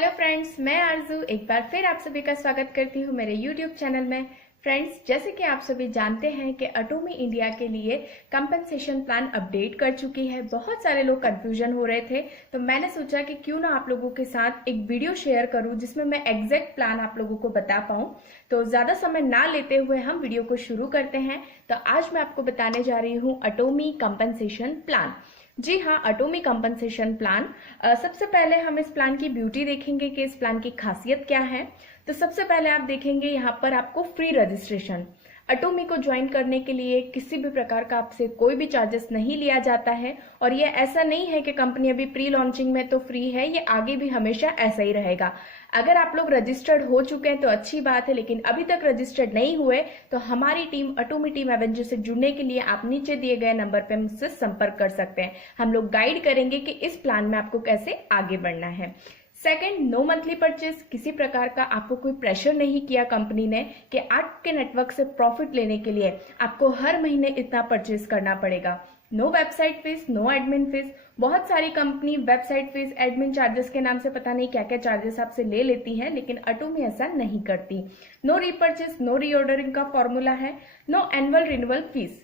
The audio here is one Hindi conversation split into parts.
हेलो फ्रेंड्स, मैं आरजू एक बार फिर आप सभी का स्वागत करती हूँ मेरे यूट्यूब चैनल में। फ्रेंड्स, जैसे कि आप सभी जानते हैं कि अटोमी इंडिया के लिए कंपनसेशन प्लान अपडेट कर चुकी है। बहुत सारे लोग कंफ्यूजन हो रहे थे, तो मैंने सोचा कि क्यों ना आप लोगों के साथ एक वीडियो शेयर करूं जिसमें मैं एग्जैक्ट प्लान आप लोगों को बता पाऊं। तो ज्यादा समय ना लेते हुए हम वीडियो को शुरू करते हैं। तो आज मैं आपको बताने जा रही हूँ अटोमी कंपनसेशन प्लान। जी हाँ, अटोमी कंपनसेशन प्लान। सबसे पहले हम इस प्लान की ब्यूटी देखेंगे कि इस प्लान की खासियत क्या है। तो सबसे पहले आप देखेंगे यहाँ पर आपको फ्री रजिस्ट्रेशन। अटोमी को ज्वाइन करने के लिए किसी भी प्रकार का आपसे कोई भी चार्जेस नहीं लिया जाता है, और ये ऐसा नहीं है कि कंपनी अभी प्री लॉन्चिंग में तो फ्री है, ये आगे भी हमेशा ऐसा ही रहेगा। अगर आप लोग रजिस्टर्ड हो चुके हैं तो अच्छी बात है, लेकिन अभी तक रजिस्टर्ड नहीं हुए तो हमारी टीम अटोमी टीम एवेंजर से जुड़ने के लिए आप नीचे दिए गए नंबर पे मुझसे संपर्क कर सकते हैं। हम लोग गाइड करेंगे कि इस प्लान में आपको कैसे आगे बढ़ना है। Second, no monthly purchase. किसी प्रकार का आपको कोई प्रेशर नहीं किया कंपनी ने कि आपके नेटवर्क से प्रॉफिट लेने के लिए आपको हर महीने इतना परचेज करना पड़ेगा। No website fees, no admin fees. बहुत सारी company website fees, admin charges के नाम से पता नहीं क्या क्या चार्जेस आपसे ले लेती है, लेकिन अटोमी ऐसा नहीं करती। नो रीपर्चेज, नो रीऑर्डरिंग का फॉर्मूला है। No annual renewal fees.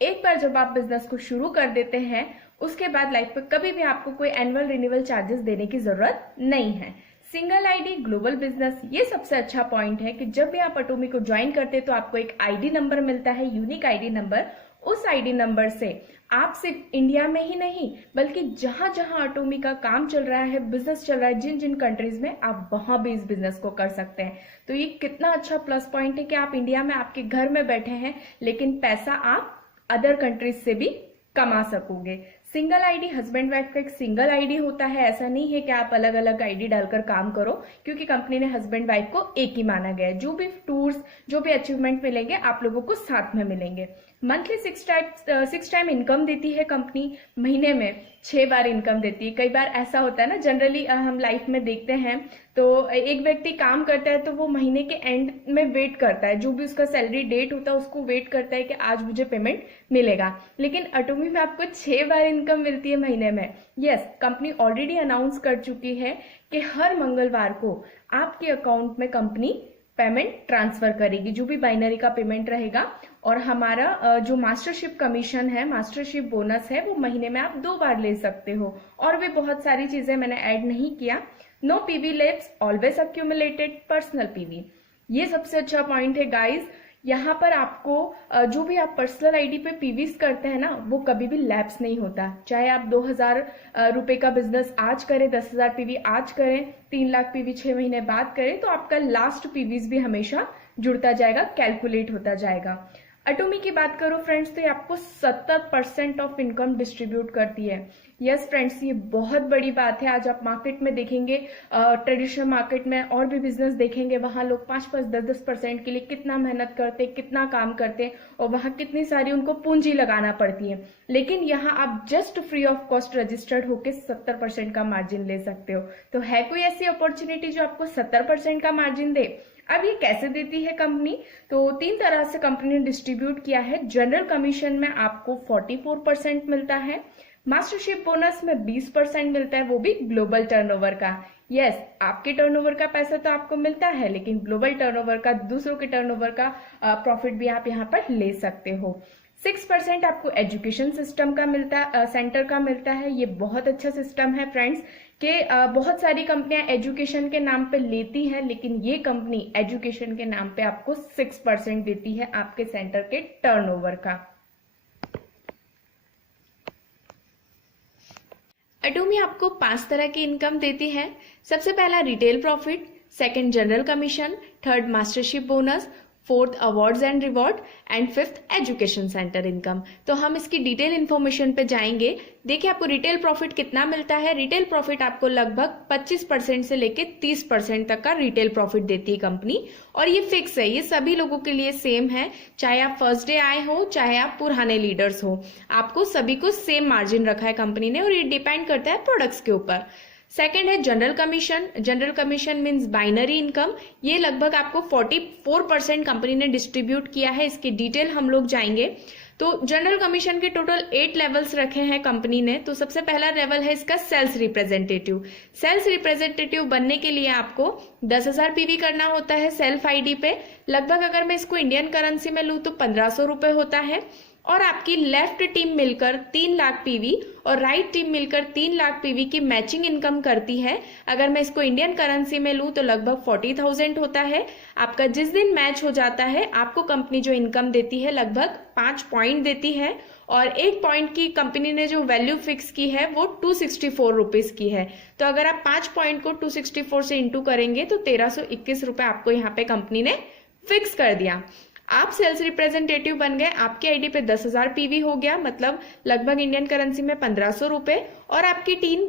एक बार जब आप बिजनेस को शुरू कर देते हैं उसके बाद लाइफ पे कभी भी आपको कोई एनुअल रिन्यूअल चार्जेस देने की जरूरत नहीं है। Single ID, global business. ये सबसे अच्छा पॉइंट है कि जब भी आप अटोमी को ज्वाइन करते हैं तो आपको एक आईडी नंबर मिलता है, यूनिक आईडी नंबर। उस आईडी नंबर से आप सिर्फ इंडिया में ही नहीं बल्कि जहां जहां अटोमी का काम चल रहा है, बिजनेस चल रहा है, जिन जिन कंट्रीज में, आप वहां भी इस बिजनेस को कर सकते हैं। तो ये कितना अच्छा प्लस पॉइंट है कि आप इंडिया में आपके घर में बैठे हैं, लेकिन पैसा आप अदर कंट्रीज से भी कमा सकोगे। सिंगल आईडी, हस्बैंड वाइफ का एक सिंगल आईडी होता है। ऐसा नहीं है कि आप अलग अलग आईडी डालकर काम करो, क्योंकि कंपनी ने हस्बैंड वाइफ को एक ही माना गया है। जो भी टूर्स, जो भी अचीवमेंट मिलेंगे आप लोगों को साथ में मिलेंगे। मंथली 6 टाइम इनकम देती है कंपनी, महीने में 6 बार इनकम देती है। कई बार ऐसा होता है ना, जनरली हम लाइफ में देखते हैं तो एक व्यक्ति काम करता है तो वो महीने के एंड में वेट करता है, जो भी उसका सैलरी डेट होता है उसको वेट करता है कि आज मुझे पेमेंट मिलेगा। लेकिन अटोमी में आपको 6 बार इनकम मिलती है महीने में। यस, कंपनी ऑलरेडी अनाउंस कर चुकी है कि हर मंगलवार को आपके अकाउंट में कंपनी पेमेंट ट्रांसफर करेगी, जो भी बाइनरी का पेमेंट रहेगा। और हमारा जो मास्टरशिप कमीशन है, मास्टरशिप बोनस है, वो महीने में आप 2 बार ले सकते हो। और भी बहुत सारी चीजें मैंने ऐड नहीं किया। No PV lapse, always accumulated personal PV. ये सबसे अच्छा पॉइंट है गाइज। यहाँ पर आपको जो भी आप पर्सनल आईडी पे पीवीज करते हैं ना, वो कभी भी लैप्स नहीं होता। चाहे आप 2000 रुपए का बिजनेस आज करें, 10,000 पीवी आज करें, 3 लाख पीवी 6 महीने बाद करें, तो आपका लास्ट पीवीज भी हमेशा जुड़ता जाएगा, कैलकुलेट होता जाएगा। अटोमी की बात करो फ्रेंड्स, तो ये आपको 70% ऑफ इनकम डिस्ट्रीब्यूट करती है। यस फ्रेंड्स, ये बहुत बड़ी बात है। आज आप मार्केट में देखेंगे, ट्रेडिशनल मार्केट में और भी बिजनेस देखेंगे, वहां लोग 5-5, 10-10% के लिए कितना मेहनत करते, कितना काम करते, और वहां कितनी सारी उनको पूंजी लगाना पड़ती है। लेकिन यहाँ आप just free of cost registered होकर 70% का मार्जिन ले सकते हो। तो है कोई ऐसी अपॉर्चुनिटी जो आपको 70% का मार्जिन दे? अब ये कैसे देती है कंपनी? तो 3 तरह से कंपनी ने डिस्ट्रीब्यूट किया है। जनरल कमीशन में आपको 44% मिलता है, मास्टरशिप बोनस में 20% मिलता है, वो भी ग्लोबल टर्नओवर का। यस, आपके टर्नओवर का पैसा तो आपको मिलता है, लेकिन ग्लोबल टर्नओवर का, दूसरों के टर्नओवर का प्रॉफिट भी आप यहाँ पर ले सकते हो। 6% आपको एजुकेशन सिस्टम का मिलता है, सेंटर का मिलता है। ये बहुत अच्छा सिस्टम है फ्रेंड्स, कि बहुत सारी कंपनियां एजुकेशन के नाम पे लेती हैं, लेकिन ये कंपनी एजुकेशन के नाम पे आपको 6% देती है आपके सेंटर के टर्नओवर का। अटोमी आपको 5 तरह की इनकम देती है। सबसे पहला retail profit, second general commission, third mastership bonus, fourth awards and reward, and fifth education centre income. तो हम इसकी डिटेल इन्फॉर्मेशन पे जाएंगे। देखिए आपको रिटेल प्रॉफिट कितना मिलता है। रिटेल प्रॉफिट आपको लगभग 25% से लेके 30% तक का रिटेल प्रॉफिट देती है कंपनी, और ये फिक्स है, ये सभी लोगों के लिए सेम है। चाहे आप फर्स्ट डे आए हो, चाहे आप पुराने लीडर्स हो, आपको सभी को सेम मार्जिन रखा है कंपनी ने, और ये डिपेंड करता है प्रोडक्ट्स के ऊपर। सेकेंड है general commission. General commission means binary income. ये लगभग आपको 44% कंपनी ने डिस्ट्रीब्यूट किया है। इसकी डिटेल हम लोग जाएंगे। तो जनरल कमीशन के टोटल 8 लेवल्स रखे हैं कंपनी ने। तो सबसे पहला लेवल है इसका सेल्स रिप्रेजेंटेटिव। सेल्स रिप्रेजेंटेटिव बनने के लिए आपको 10,000 पीवी करना होता है सेल्फ आईडी पे। लगभग अगर मैं इसको इंडियन करेंसी में लूँ तो 1500 रुपए होता है। और आपकी लेफ्ट टीम मिलकर 3 लाख पीवी और राइट टीम मिलकर 3 लाख पीवी की मैचिंग इनकम करती है। अगर मैं इसको इंडियन करेंसी में लूँ तो लगभग 40,000 होता है। आपका जिस दिन मैच हो जाता है आपको कंपनी जो इनकम देती है लगभग 5 पॉइंट देती है। और 1 पॉइंट की कंपनी ने जो वैल्यू फिक्स की है वो 264 रुपीज की है। तो अगर आप 5 पॉइंट को 264 से इंटू करेंगे तो 1321 रुपए आपको यहाँ पे कंपनी ने फिक्स कर दिया। आप सेल्स रिप्रेजेंटेटिव बन गए, आपकी आईडी पे 10,000 पीवी हो गया, मतलब लगभग इंडियन करेंसी में 1500 रुपए। और आपकी टीम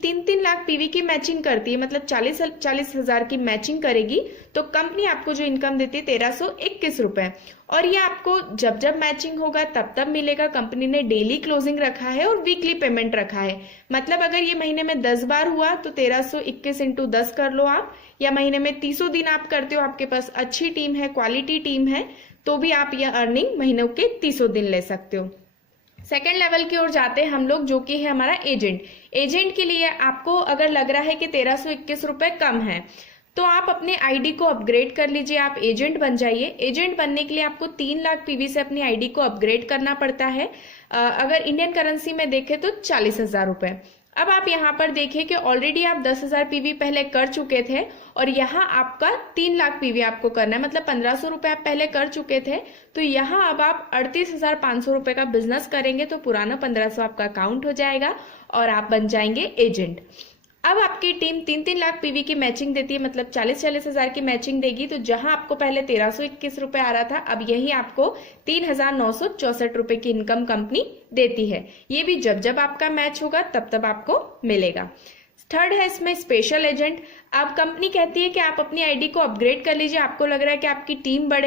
3 लाख पीवी की मैचिंग करती है, मतलब 40,000 की मैचिंग करेगी तो कंपनी आपको जो इनकम देती है 1321 रुपए। और ये आपको जब जब मैचिंग होगा तब तब मिलेगा। कंपनी ने डेली क्लोजिंग रखा है और वीकली पेमेंट रखा है। मतलब अगर ये महीने में 10 बार हुआ तो 1321 इंटू 10 कर लो आप, या महीने में 300 दिन आप करते हो, आपके पास अच्छी टीम है, क्वालिटी टीम है, तो भी आप यह अर्निंग महीनों के 300 दिन ले सकते हो। सेकेंड लेवल की ओर जाते हैं हम लोग, जो कि है हमारा एजेंट। एजेंट के लिए आपको अगर लग रहा है कि 1321 रुपए कम है तो आप अपने आईडी को अपग्रेड कर लीजिए, आप एजेंट बन जाइए। एजेंट बनने के लिए आपको 3 लाख पीवी से अपनी आईडी को अपग्रेड करना पड़ता है। अगर इंडियन करेंसी में देखें तो 40,000 रुपए। अब आप यहाँ पर देखिए कि ऑलरेडी आप 10,000 पीवी पहले कर चुके थे और यहाँ आपका 3 लाख पीवी आपको करना है, मतलब 1500 रुपए आप पहले कर चुके थे। तो यहाँ अब आप 38,500 रुपए का बिजनेस करेंगे तो पुराना 1500 आपका काउंट हो जाएगा और आप बन जाएंगे एजेंट। अब आपकी टीम 3 लाख पीवी की मैचिंग देती है, मतलब 40,000 की मैचिंग देगी। तो जहां आपको पहले 1321 रुपए आ रहा था, अब यही आपको 3,964 रुपए की इनकम कंपनी देती है। ये भी जब जब आपका मैच होगा तब तब आपको मिलेगा। थर्ड है इसमें स्पेशल एजेंट। अब कंपनी कहती है कि आप अपनी आईडी को अपग्रेड कर लीजिए, आपको लग रहा है कि आपकी टीम बढ़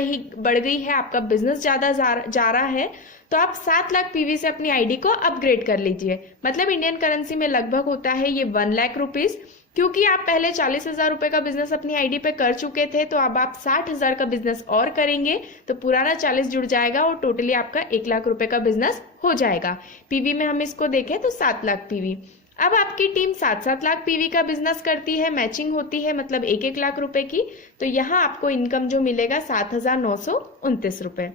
गई है, आपका बिजनेस ज्यादा जा रहा है, तो आप 7 लाख पीवी से अपनी आईडी को अपग्रेड कर लीजिए। मतलब इंडियन करेंसी में लगभग होता है ये 1 लाख रुपीज। क्योंकि आप पहले 40,000 रुपए का बिजनेस अपनी आईडी पे कर चुके थे, तो अब आप 60,000 का बिजनेस और करेंगे तो पुराना 40 जुड़ जाएगा और टोटली आपका 1 लाख रुपए का बिजनेस हो जाएगा। पीवी में हम इसको देखें तो 7 लाख पीवी। अब आपकी टीम 7-7 लाख पीवी का बिजनेस करती है, मैचिंग होती है, मतलब 1-1 लाख रुपए की। तो यहाँ आपको इनकम जो मिलेगा 7,929 रुपए।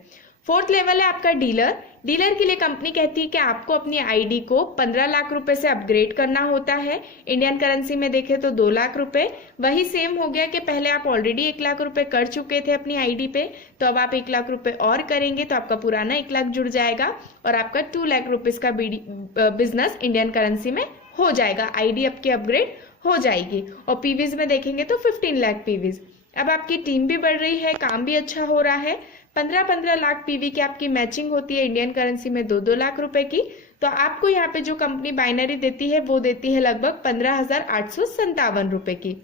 फोर्थ लेवल है आपका डीलर। डीलर के लिए कंपनी कहती है कि आपको अपनी आईडी को 15 लाख रुपए से अपग्रेड करना होता है। इंडियन करेंसी में देखें तो 2 लाख रुपए। वही सेम हो गया कि पहले आप ऑलरेडी 1 लाख रुपए कर चुके थे अपनी आईडी पे, तो अब आप 1 लाख रुपए और करेंगे तो आपका पुराना 1 लाख जुड़ जाएगा और आपका 2 लाख रुपीज का बिजनेस इंडियन करेंसी में हो जाएगा। आईडी आपकी अपग्रेड हो जाएगी। और पीवीज में देखेंगे तो 15 लाख पीवीज। अब आपकी टीम भी बढ़ रही है, काम भी अच्छा हो रहा है। 15-15 लाख पीवी की आपकी मैचिंग होती है इंडियन करेंसी में 2-2 लाख रुपए की। तो आपको यहाँ पे जो कंपनी बाइनरी देती है वो देती है लगभग 15,857 रुपए की।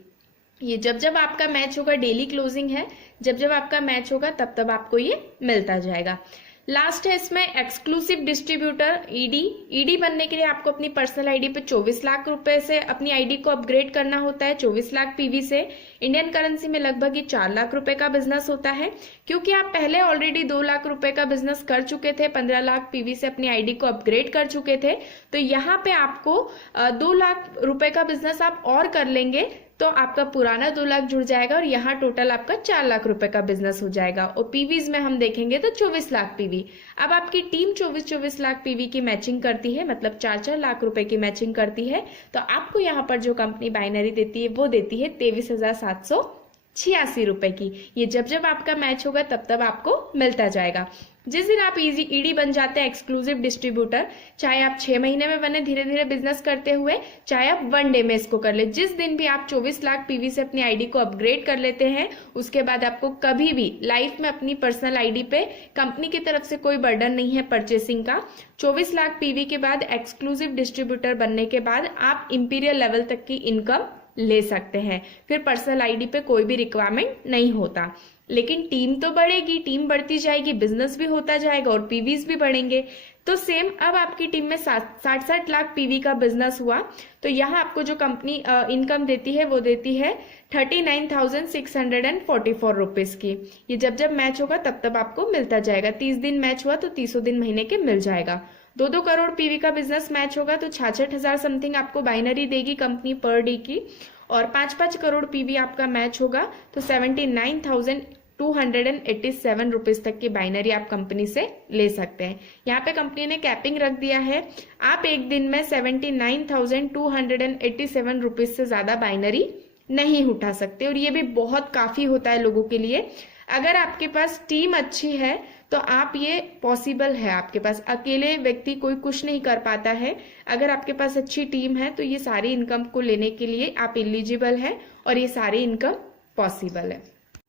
ये जब जब आपका मैच होगा, डेली क्लोजिंग है, जब जब आपका मैच होगा तब तब आपको ये मिलता जाएगा। लास्ट है इसमें एक्सक्लूसिव डिस्ट्रीब्यूटर ईडी। ईडी बनने के लिए आपको अपनी पर्सनल आईडी पे 24 लाख रुपए से अपनी आईडी को अपग्रेड करना होता है, 24 लाख पीवी से। इंडियन करेंसी में लगभग ये 4 लाख रुपए का बिजनेस होता है। क्योंकि आप पहले ऑलरेडी 2 लाख रुपए का बिजनेस कर चुके थे, 15 लाख पीवी से अपनी आईडी को अपग्रेड कर चुके थे, तो यहाँ पे आपको 2 लाख रुपए का बिजनेस आप और कर लेंगे तो आपका पुराना 2 लाख जुड़ जाएगा और यहाँ टोटल आपका 4 लाख रुपए का बिजनेस हो जाएगा। और पीवीज में हम देखेंगे तो 24 लाख पीवी। अब आपकी टीम 24 लाख पीवी की मैचिंग करती है, मतलब 4-4 लाख रुपए की मैचिंग करती है। तो आपको यहाँ पर जो कंपनी बाइनरी देती है वो देती है 23,786 रुपए की। ये जब जब आपका मैच होगा तब तब आपको मिलता जाएगा। जिस दिन आप ईडी बन जाते हैं एक्सक्लूसिव डिस्ट्रीब्यूटर, चाहे आप 6 महीने में बने धीरे धीरे बिजनेस करते हुए, चाहे आप 1 डे में इसको कर ले, जिस दिन भी आप 24 लाख पीवी से अपनी आईडी को अपग्रेड कर लेते हैं, उसके बाद आपको कभी भी लाइफ में अपनी पर्सनल आईडी पे कंपनी की तरफ से कोई बर्डन नहीं है परचेसिंग का। 24 लाख पीवी के बाद एक्सक्लूसिव डिस्ट्रीब्यूटर बनने के बाद आप इंपीरियल लेवल तक की इनकम ले सकते हैं। फिर पर्सनल आईडी पे कोई भी रिक्वायरमेंट नहीं होता। लेकिन टीम तो बढ़ेगी, टीम बढ़ती जाएगी, बिजनेस भी होता जाएगा और पीवीज भी बढ़ेंगे। तो सेम अब आपकी टीम में 60 लाख पीवी का बिजनेस हुआ तो यहाँ आपको जो कंपनी इनकम देती है वो देती है 39,644 रुपीज की। ये जब जब मैच होगा तब तब आपको मिलता जाएगा। 30 दिन मैच हुआ तो 30 दिन महीने के मिल जाएगा। 2-2 करोड़ पीवी का बिजनेस मैच होगा तो 66,000 समथिंग आपको बाइनरी देगी कंपनी पर डे की। और 5-5 करोड़ पीवी आपका मैच होगा तो 79,287 रुपीज तक की बाइनरी आप कंपनी से ले सकते हैं। यहाँ पे कंपनी ने कैपिंग रख दिया है, आप एक दिन में 79,287 रुपीज से ज्यादा बाइनरी नहीं उठा सकते। और ये भी बहुत काफी होता है लोगों के लिए। अगर आपके पास टीम अच्छी है तो आप ये पॉसिबल है, आपके पास अकेले व्यक्ति कोई कुछ नहीं कर पाता है। अगर आपके पास अच्छी टीम है तो ये सारी इनकम को लेने के लिए आप एलिजिबल है और ये सारी इनकम पॉसिबल है।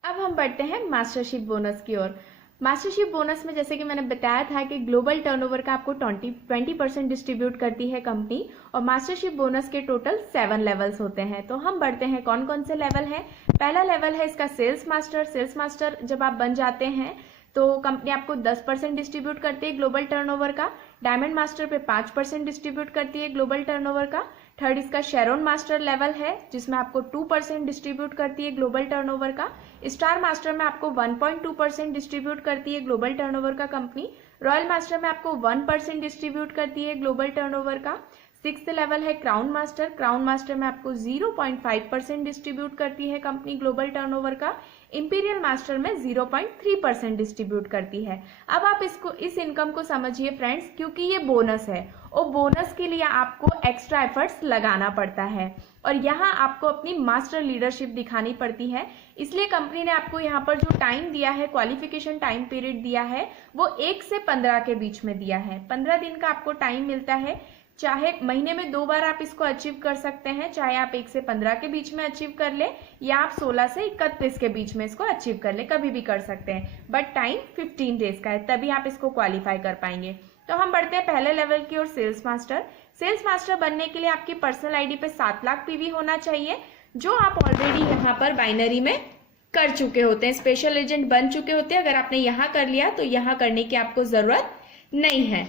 अब हम बढ़ते हैं मास्टरशिप बोनस की ओर। मास्टरशिप बोनस में जैसे कि मैंने बताया था कि ग्लोबल टर्नओवर का आपको 20% डिस्ट्रीब्यूट करती है कंपनी और मास्टरशिप बोनस के टोटल 7 लेवल्स होते हैं। तो हम बढ़ते हैं कौन कौन से लेवल है। पहला लेवल है इसका सेल्स मास्टर। सेल्स मास्टर जब आप बन जाते हैं तो कंपनी आपको 10% डिस्ट्रीब्यूट करती है ग्लोबल टर्नओवर का। डायमंड मास्टर पे 5% डिस्ट्रीब्यूट करती है ग्लोबल टर्नओवर का। थर्ड इसका शेरोन मास्टर लेवल है जिसमें आपको 2% डिस्ट्रीब्यूट करती है ग्लोबल टर्नओवर का। स्टार मास्टर में आपको 1.2% डिस्ट्रीब्यूट करती है ग्लोबल टर्नओवर का कंपनी। रॉयल मास्टर में आपको 1% डिस्ट्रीब्यूट करती है ग्लोबल टर्नओवर का। 6th लेवल है क्राउन मास्टर। क्राउन मास्टर में आपको 0.5% डिस्ट्रीब्यूट करती है कंपनी ग्लोबल टर्नओवर का। इंपीरियल मास्टर में 0.3% डिस्ट्रीब्यूट करती है। अब आप इस इनकम को समझिए फ्रेंड्स, क्योंकि ये बोनस है और बोनस के लिए आपको एक्स्ट्रा एफर्ट्स लगाना पड़ता है और यहाँ आपको अपनी मास्टर लीडरशिप दिखानी पड़ती है। इसलिए कंपनी ने आपको यहाँ पर जो टाइम दिया है, क्वालिफिकेशन टाइम पीरियड दिया है, वो 1 से 15 के बीच में दिया है। 15 दिन का आपको टाइम मिलता है। चाहे महीने में 2 बार आप इसको अचीव कर सकते हैं, चाहे आप 1 से 15 के बीच में अचीव कर ले या आप 16 से 31 के बीच में इसको अचीव कर ले, कभी भी कर सकते हैं। बट टाइम 15 डेज का है, तभी आप इसको क्वालिफाई कर पाएंगे। तो हम बढ़ते हैं पहले लेवल की ओर, सेल्स मास्टर। सेल्स मास्टर बनने के लिए आपकी पर्सनल आईडी पे 7 लाख पीवी होना चाहिए, जो आप ऑलरेडी यहाँ पर बाइनरी में कर चुके होते हैं, स्पेशल एजेंट बन चुके होते हैं। अगर आपने यहाँ कर लिया तो यहाँ करने की आपको जरूरत नहीं है।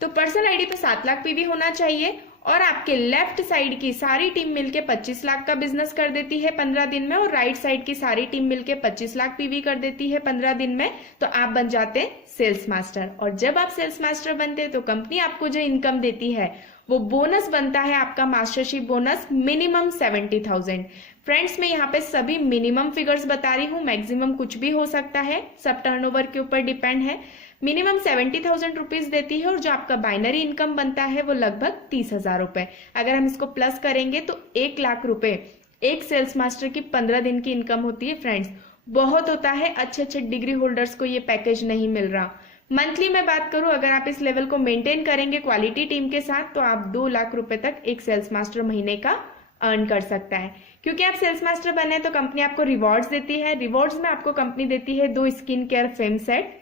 तो पर्सनल आईडी पे 7 लाख पीवी होना चाहिए और आपके लेफ्ट साइड की सारी टीम मिलके 25 लाख का बिजनेस कर देती है 15 दिन में और राइट साइड की सारी टीम मिलके 25 लाख पीवी कर देती है 15 दिन में। तो आप बन जाते हैं सेल्स मास्टर। और जब आप सेल्स मास्टर बनते हैं तो कंपनी आपको जो इनकम देती है वो बोनस बनता है आपका मास्टरशिप बोनस मिनिमम 70,000। फ्रेंड्स मैं यहाँ पे सभी मिनिमम फिगर्स बता रही हूँ, मैक्सिमम कुछ भी हो सकता है, सब टर्नओवर के ऊपर डिपेंड है। मिनिमम 70,000 रुपीज देती है और जो आपका बाइनरी इनकम बनता है वो लगभग 30,000 रुपए। अगर हम इसको प्लस करेंगे तो 1 लाख रुपए एक सेल्स मास्टर की 15 दिन की इनकम होती है। फ्रेंड्स बहुत होता है, अच्छे अच्छे डिग्री होल्डर्स को ये पैकेज नहीं मिल रहा। मंथली में बात करूं, अगर आप इस लेवल को मेंटेन करेंगे क्वालिटी टीम के साथ तो आप 2 लाख रुपए तक एक सेल्स मास्टर महीने का अर्न कर सकता है। क्योंकि आप सेल्स मास्टर बने तो कंपनी आपको रिवॉर्ड्स देती है। रिवॉर्ड्स में आपको कंपनी देती है 2 स्किन केयर फेम सेट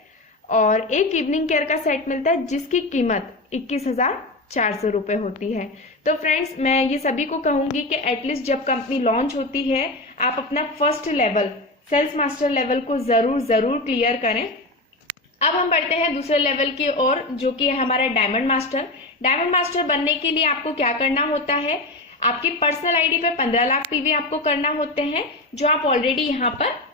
और 1 इवनिंग केयर का सेट मिलता है जिसकी कीमत 21,400 रुपए होती है। तो फ्रेंड्स मैं ये सभी को कहूंगी कि एटलीस्ट जब कंपनी लॉन्च होती है आप अपना first level sales master level को जरूर क्लियर करें। अब हम बढ़ते हैं दूसरे लेवल की ओर, जो कि है हमारा डायमंड मास्टर। डायमंड मास्टर बनने के लिए आपको क्या करना होता है, आपकी पर्सनल आईडी पे 15 लाख पीवी आपको करना होते हैं, जो आप ऑलरेडी यहाँ पर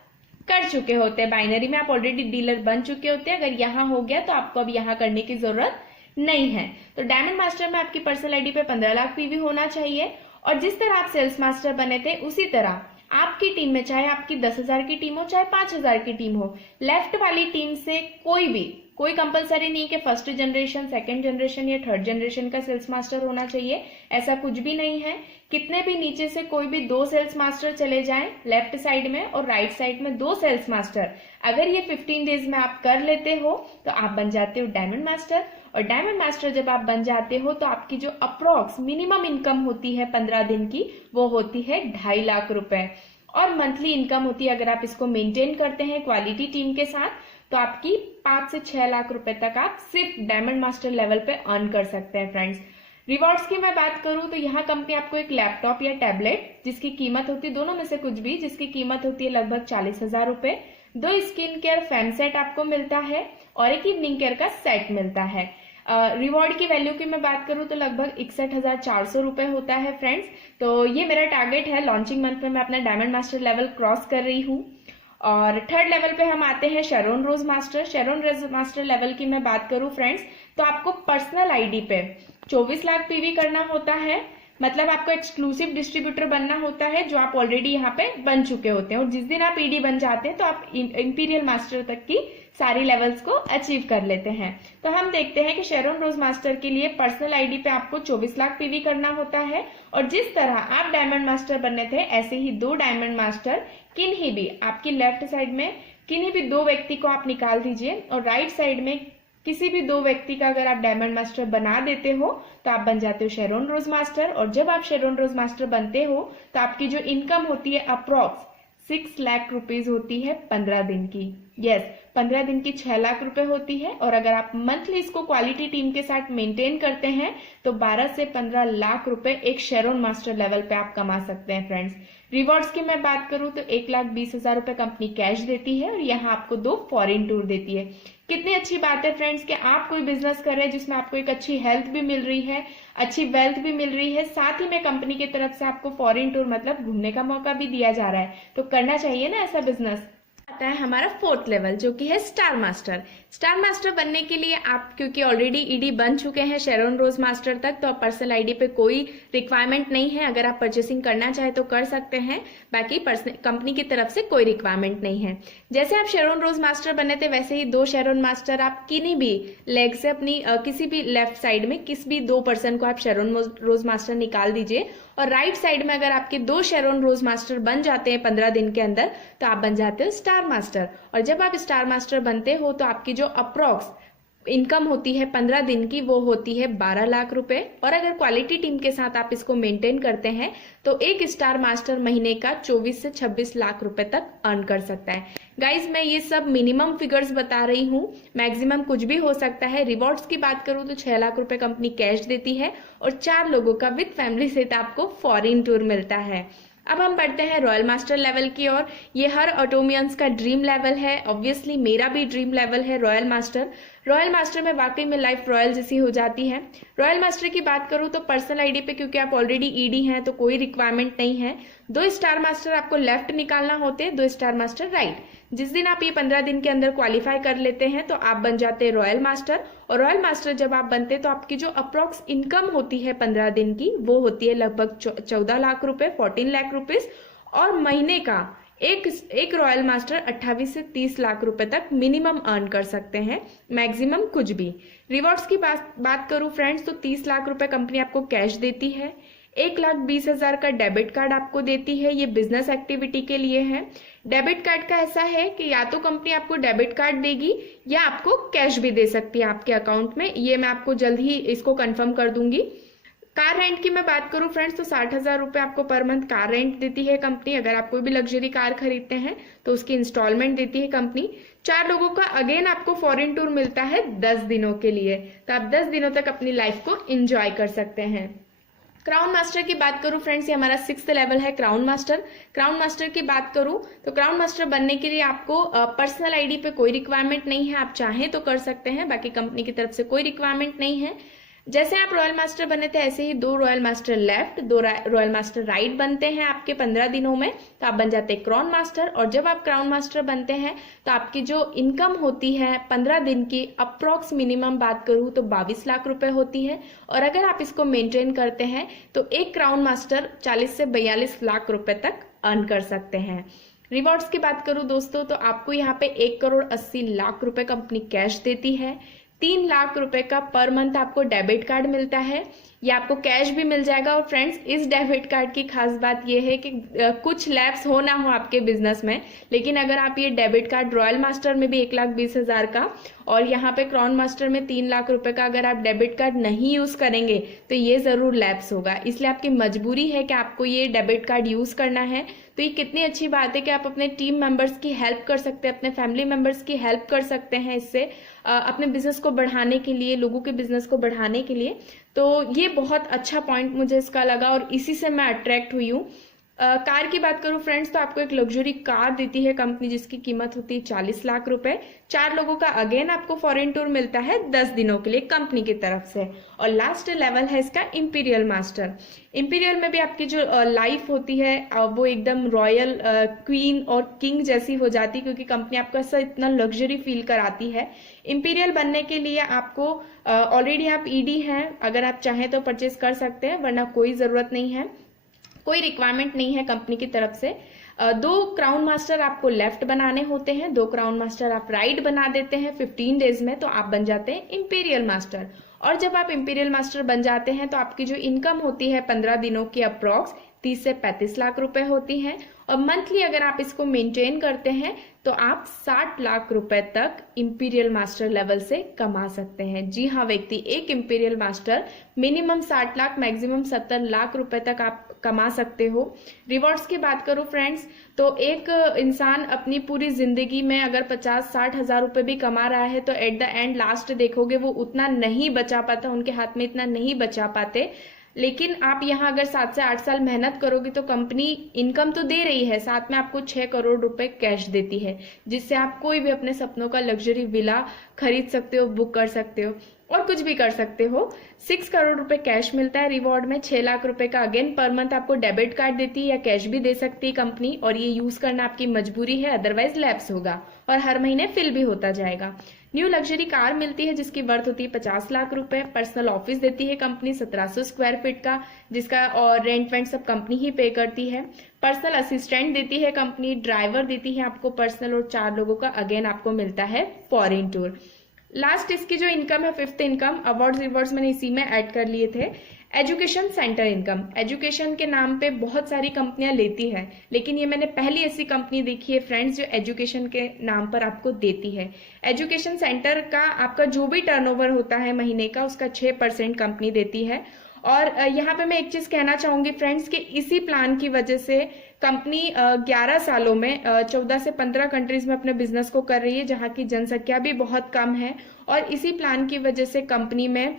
कर चुके होते हैं। बाइनरी में आप ऑलरेडी डीलर बन चुके होते हैं। अगर यहाँ हो गया तो आपको अब यहाँ करने की जरूरत नहीं है। तो डायमंड मास्टर में आपकी पर्सनल आईडी पे 15 लाख पीवी होना चाहिए और जिस तरह आप सेल्स मास्टर बने थे उसी तरह आपकी टीम में, चाहे आपकी 10,000 की टीम हो चाहे 5,000 की टीम हो, लेफ्ट वाली टीम से कोई कंपलसरी नहीं कि फर्स्ट जनरेशन, सेकंड जनरेशन या थर्ड जनरेशन का सेल्स मास्टर होना चाहिए, ऐसा कुछ भी नहीं है। कितने भी नीचे से कोई भी 2 सेल्स मास्टर चले जाएं लेफ्ट साइड में और राइट साइड में 2 सेल्स मास्टर, अगर ये 15 डेज में आप कर लेते हो तो आप बन जाते हो डायमंड मास्टर। और डायमंड मास्टर जब आप बन जाते हो तो आपकी जो अप्रोक्स मिनिमम इनकम होती है 15 दिन की वो होती है 2.5 लाख रुपए और मंथली इनकम होती है, अगर आप इसको मेंटेन करते हैं क्वालिटी टीम के साथ, तो आपकी 5 से 6 लाख रुपए तक आप सिर्फ डायमंड मास्टर लेवल पे अर्न कर सकते हैं। फ्रेंड्स रिवॉर्ड्स की मैं बात करूं तो यहाँ कंपनी आपको एक लैपटॉप या टैबलेट जिसकी कीमत होती है, दोनों में से कुछ भी, जिसकी कीमत होती है लगभग 40,000 रुपए, 2 स्किन केयर फैम सेट आपको मिलता है और एक इवनिंग केयर का सेट मिलता है। रिवॉर्ड की वैल्यू की मैं बात करूं तो लगभग 61,400 रुपए होता है फ्रेंड्स। तो ये मेरा टारगेट है, लॉन्चिंग मंथ में मैं अपना डायमंड मास्टर लेवल क्रॉस कर रही हूँ। और थर्ड लेवल पे हम आते हैं शेरोन रोज मास्टर। शेरोन रोज मास्टर लेवल की मैं बात करूं फ्रेंड्स तो आपको पर्सनल आईडी पे 24 लाख पीवी करना होता है, मतलब आपको एक्सक्लूसिव डिस्ट्रीब्यूटर बनना होता है जो आप ऑलरेडी यहाँ पे बन चुके होते हैं, और जिस दिन आप ईडी बन जाते हैं तो आप इंपीरियल मास्टर तक की सारी लेवल्स को अचीव कर लेते हैं। तो हम देखते हैं कि शेरोन रोज मास्टर के लिए पर्सनल आईडी पे आपको 24 लाख पीवी करना होता है, और जिस तरह आप डायमंड मास्टर बनने थे ऐसे ही 2 डायमंड मास्टर किन्हीं भी आपकी लेफ्ट साइड में किन्हीं भी 2 व्यक्ति को आप निकाल दीजिए, और राइट साइड में किसी भी 2 व्यक्ति का अगर आप डायमंड मास्टर बना देते हो तो आप बन जाते हो शेरोन रोज मास्टर। और जब आप शेरोन रोज मास्टर बनते हो तो आपकी जो इनकम होती है अप्रोक्स 6 लाख रुपीज होती है 15 दिन की। यस, 15 दिन की 6 लाख रुपए होती है, और अगर आप मंथली इसको क्वालिटी टीम के साथ मेंटेन करते हैं तो 12 से 15 लाख रुपए एक शेरोन मास्टर लेवल पे आप कमा सकते हैं फ्रेंड्स। रिवॉर्ड्स की मैं बात करूं तो 1,20,000 रुपए कंपनी कैश देती है, और यहाँ आपको 2 फॉरेन टूर देती है। कितनी अच्छी बात है फ्रेंड्स कि आप कोई बिजनेस कर रहे हैं जिसमें आपको एक अच्छी हेल्थ भी मिल रही है, अच्छी वेल्थ भी मिल रही है, साथ ही में कंपनी की तरफ से आपको फॉरेन टूर मतलब घूमने का मौका भी दिया जा रहा है, तो करना चाहिए ना ऐसा बिजनेस। आता है हमारा 4th लेवल जो कि है स्टार मास्टर। स्टार मास्टर बनने के लिए आप क्योंकि ऑलरेडी ईडी बन चुके हैं शेरोन रोज मास्टर तक, तो आप पर्सनल आईडी पे कोई रिक्वायरमेंट नहीं है। अगर आप परचेसिंग करना चाहे तो कर सकते हैं, बाकी कंपनी की तरफ से कोई रिक्वायरमेंट नहीं है। जैसे आप शेरोन रोज मास्टर बने थे वैसे ही 2 शेरोन मास्टर आप किन्हीं भी लेग से अपनी किसी भी लेफ्ट साइड में किसी भी 2 पर्सन को आप शेरोन रोज मास्टर निकाल दीजिए, और राइट साइड में अगर आपके 2 शेरोन रोज मास्टर बन जाते हैं 15 दिन के अंदर तो आप बन जाते हो स्टार मास्टर। और जब आप स्टार मास्टर बनते हो तो आपकी जो अप्रोक्स इनकम होती है 15 दिन की वो होती है 12 लाख रुपए, और अगर क्वालिटी टीम के साथ आप इसको मेंटेन करते हैं तो एक स्टार मास्टर महीने का 24 से 26 लाख रुपए तक अर्न कर सकता है। गाइज मैं ये सब मिनिमम फिगर्स बता रही हूँ, मैक्सिमम कुछ भी हो सकता है। रिवॉर्ड्स की बात करूँ तो 6 लाख रुपए कंपनी कैश देती है, और 4 लोगों का विद फैमिली से आपको फॉरेन टूर मिलता है। अब हम बढ़ते हैं रॉयल मास्टर लेवल की ओर। ये हर ऑटोमियंस का ड्रीम लेवल है, ऑब्वियसली मेरा भी ड्रीम लेवल है रॉयल मास्टर। रॉयल मास्टर में वाकई में लाइफ रॉयल जैसी हो जाती है। रॉयल मास्टर की बात करूं तो पर्सनल आईडी पे क्योंकि आप ऑलरेडी ईडी हैं तो कोई रिक्वायरमेंट नहीं है। 2 स्टार मास्टर आपको लेफ्ट निकालना होते हैं, 2 स्टार मास्टर राइट। जिस दिन आप ये 15 दिन के अंदर क्वालिफाई कर लेते हैं तो आप बन जाते हैं रॉयल मास्टर, और रॉयल मास्टर जब आप बनते हैं तो आपकी जो अप्रोक्स इनकम होती है 15 दिन की वो होती है लगभग 14 लाख रुपए, 14 लाख रुपीज, और महीने का एक रॉयल मास्टर 28 से 30 लाख रुपए तक मिनिमम अर्न कर सकते हैं, मैक्सिमम कुछ भी। रिवॉर्ड्स की बात करूं फ्रेंड्स तो 30 लाख रुपए कंपनी आपको कैश देती है, 1,20,000 का डेबिट कार्ड आपको देती है, ये बिजनेस एक्टिविटी के लिए है। डेबिट कार्ड का ऐसा है कि या तो कंपनी आपको डेबिट कार्ड देगी या आपको कैश भी दे सकती है आपके अकाउंट में, ये मैं आपको जल्द ही इसको कंफर्म कर दूंगी। कार रेंट की मैं बात करूं फ्रेंड्स तो 60,000 रुपए आपको पर मंथ कार रेंट देती है कंपनी। अगर आप कोई भी लग्जरी कार खरीदते हैं तो उसकी इंस्टॉलमेंट देती है कंपनी। 4 लोगों का अगेन आपको फॉरेन टूर मिलता है 10 दिनों के लिए, तो आप 10 दिनों तक अपनी लाइफ को एंजॉय कर सकते हैं। क्राउन मास्टर की बात करूं फ्रेंड्स, ये हमारा 6th लेवल है क्राउन मास्टर। क्राउन मास्टर की बात करूं तो क्राउन मास्टर बनने के लिए आपको पर्सनल आईडी पे कोई रिक्वायरमेंट नहीं है, आप चाहें तो कर सकते हैं, बाकी कंपनी की तरफ से कोई रिक्वायरमेंट नहीं है। जैसे आप रॉयल मास्टर बने थे ऐसे ही 2 royal master left, 2 royal master right बनते हैं आपके 15 दिनों में, तो आप बन जाते हैं क्राउन मास्टर। और जब आप क्राउन मास्टर बनते हैं तो आपकी जो इनकम होती है 15 दिन की अप्रोक्स मिनिमम बात करूं तो 22 लाख रुपए होती है, और अगर आप इसको मेंटेन करते हैं तो एक क्राउन मास्टर 40 से 42 लाख रुपए तक अर्न कर सकते हैं। रिवॉर्ड्स की बात करूं दोस्तों तो आपको यहाँ पे 1,80,00,000 रुपए कंपनी कैश देती है, 3 लाख रुपए का पर मंथ आपको डेबिट कार्ड मिलता है, या आपको कैश भी मिल जाएगा। और फ्रेंड्स इस डेबिट कार्ड की खास बात यह है कि कुछ लैप्स हो ना हो आपके बिजनेस में, लेकिन अगर आप ये डेबिट कार्ड रॉयल मास्टर में भी 1,20,000 का और यहाँ पे क्राउन मास्टर में 3 लाख रुपए का अगर आप डेबिट कार्ड नहीं यूज करेंगे तो ये जरूर लैप्स होगा, इसलिए आपकी मजबूरी है कि आपको ये डेबिट कार्ड यूज करना है। तो ये कितनी अच्छी बात है कि आप अपने टीम मेंबर्स की हेल्प कर सकते हैं, अपने फैमिली मेंबर्स की हेल्प कर सकते हैं इससे अपने बिजनेस को बढ़ाने के लिए, लोगों के बिजनेस को बढ़ाने के लिए। तो ये बहुत अच्छा पॉइंट मुझे इसका लगा और इसी से मैं अट्रैक्ट हुई हूँ। कार की बात करूं फ्रेंड्स, तो आपको एक लग्जरी कार देती है कंपनी जिसकी कीमत होती है 40 लाख रुपए। 4 लोगों का अगेन आपको फॉरेन टूर मिलता है 10 दिनों के लिए कंपनी की तरफ से। और लास्ट लेवल है इसका इंपीरियल मास्टर। इंपीरियल में भी आपकी जो लाइफ होती है वो एकदम रॉयल क्वीन और किंग जैसी हो जाती है, क्योंकि कंपनी आपको ऐसा इतना लग्जरी फील कराती है। इंपीरियल बनने के लिए आपको ऑलरेडी आप ईडी हैं, अगर आप चाहें तो परचेज कर सकते हैं, वरना कोई जरूरत नहीं है, कोई रिक्वायरमेंट नहीं है कंपनी की तरफ से। 2 क्राउन मास्टर आपको लेफ्ट बनाने होते हैं, 2 क्राउन मास्टर आप राइट बना देते हैं 15 डेज में, तो आप बन जाते हैं इंपीरियल मास्टर। और जब आप इंपीरियल मास्टर बन जाते हैं तो आपकी जो इनकम होती है 15 दिनों की अप्रॉक्स 30 से 35 लाख रुपए होती हैं। और मंथली अगर आप इसको मेंटेन करते हैं तो आप 60 लाख रुपए तक इंपीरियल मास्टर लेवल से कमा सकते हैं। जी हाँ व्यक्ति, एक imperial master minimum 60 lakh maximum 70 lakh रुपए तक आप कमा सकते हो। रिवॉर्ड्स की बात करूं फ्रेंड्स, तो एक इंसान अपनी पूरी जिंदगी में अगर 50-60 हजार रुपए भी कमा रहा है तो एट द एंड लास्ट देखोगे वो उतना नहीं बचा पाता, उनके हाथ में इतना नहीं बचा पाते। लेकिन आप यहाँ अगर 7 से 8 साल मेहनत करोगे तो कंपनी इनकम तो दे रही है, साथ में आपको 6 करोड़ रुपए कैश देती है, जिससे आप कोई भी अपने सपनों का लग्जरी विला खरीद सकते हो, बुक कर सकते हो और कुछ भी कर सकते हो। 6 करोड़ रुपए कैश मिलता है रिवॉर्ड में। 6 लाख रुपए का अगेन पर मंथ आपको डेबिट कार्ड देती है या कैश भी दे सकती है कंपनी, और ये यूज करना आपकी मजबूरी है, अदरवाइज लैप्स होगा और हर महीने फिल भी होता जाएगा। न्यू लग्जरी कार मिलती है जिसकी वर्थ होती है 50 लाख रुपए। पर्सनल ऑफिस देती है कंपनी 1700 स्क्वायर फीट का, जिसका और रेंट वेंट सब कंपनी ही पे करती है। पर्सनल असिस्टेंट देती है कंपनी, ड्राइवर देती है आपको पर्सनल, और 4 लोगों का अगेन आपको मिलता है फॉरेन टूर। लास्ट इसकी जो इनकम है, 5th इनकम, अवार्ड्स रिवॉर्ड्स मैंने इसी में ऐड कर लिए थे। एजुकेशन सेंटर इनकम, एजुकेशन के नाम पे बहुत सारी कंपनियां लेती है, लेकिन ये मैंने पहली ऐसी कंपनी देखी है फ्रेंड्स जो एजुकेशन के नाम पर आपको देती है। एजुकेशन सेंटर का आपका जो भी टर्नओवर होता है महीने का, उसका 6% कंपनी देती है। और यहाँ पे मैं एक चीज कहना चाहूंगी फ्रेंड्स कि इसी प्लान की वजह से कंपनी 11 सालों में 14 से 15 कंट्रीज में अपने बिजनेस को कर रही है, जहाँ की जनसंख्या भी बहुत कम है। और इसी प्लान की वजह से कंपनी में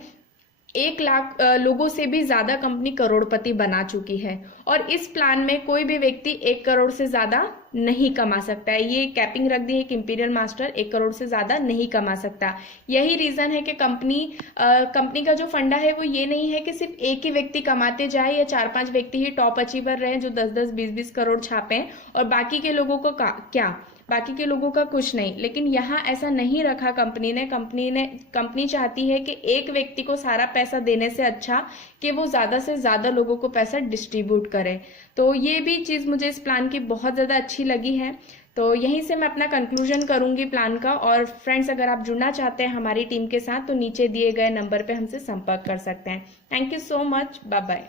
1 लाख लोगों से भी ज्यादा कंपनी करोड़पति बना चुकी है। और इस प्लान में कोई भी व्यक्ति 1 करोड़ से ज्यादा नहीं कमा सकता है। ये कैपिंग रख दी है कि इंपीरियल मास्टर 1 करोड़ से ज्यादा नहीं कमा सकता। यही रीजन है कि कंपनी का जो फंडा है वो ये नहीं है कि सिर्फ एक ही व्यक्ति कमाते जाए या 4-5 व्यक्ति ही टॉप अचीवर रहे जो 10-10, 20-20 करोड़ छापे और बाकी के लोगों को क्या, बाकी के लोगों का कुछ नहीं। लेकिन यहाँ ऐसा नहीं रखा कंपनी चाहती है कि एक व्यक्ति को सारा पैसा देने से अच्छा कि वो ज्यादा से ज्यादा लोगों को पैसा डिस्ट्रीब्यूट करे। तो ये भी चीज मुझे इस प्लान की बहुत ज्यादा अच्छी लगी है। तो यहीं से मैं अपना कंक्लूजन करूंगी प्लान का। और फ्रेंड्स, अगर आप जुड़ना चाहते हैं हमारी टीम के साथ तो नीचे दिए गए नंबर पे हमसे संपर्क कर सकते हैं। Thank you so much, bye bye.